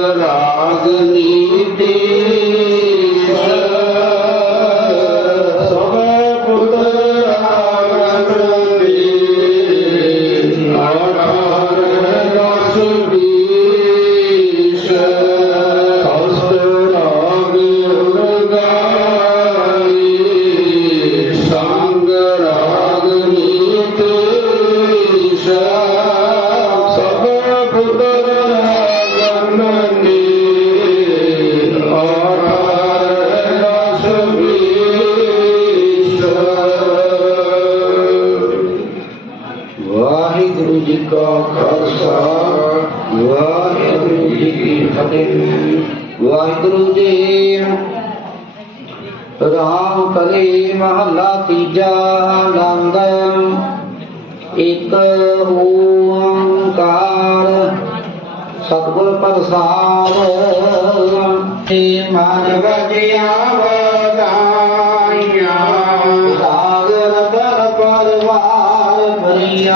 राग नीति ਵਾਹਿਗੁਰੂ ਜੀ ਕਾ ਖਾਲਸਾ, ਵਾਹਿਗੁਰੂ ਜੀ ਕੀ ਫਤਿਹ। ਵਾਹਿਗੁਰੂ ਜੀ ਰਾਮ ਕਲੇ ਮਹੱਲਾ ਤੀਜਾ ਆਨੰਦ। ਇਕ ਓੰਕਾਰ। ਸਤਿਗੁਰ ਪ੍ਰਸਾਦ ਤੇ ਮਨ Oh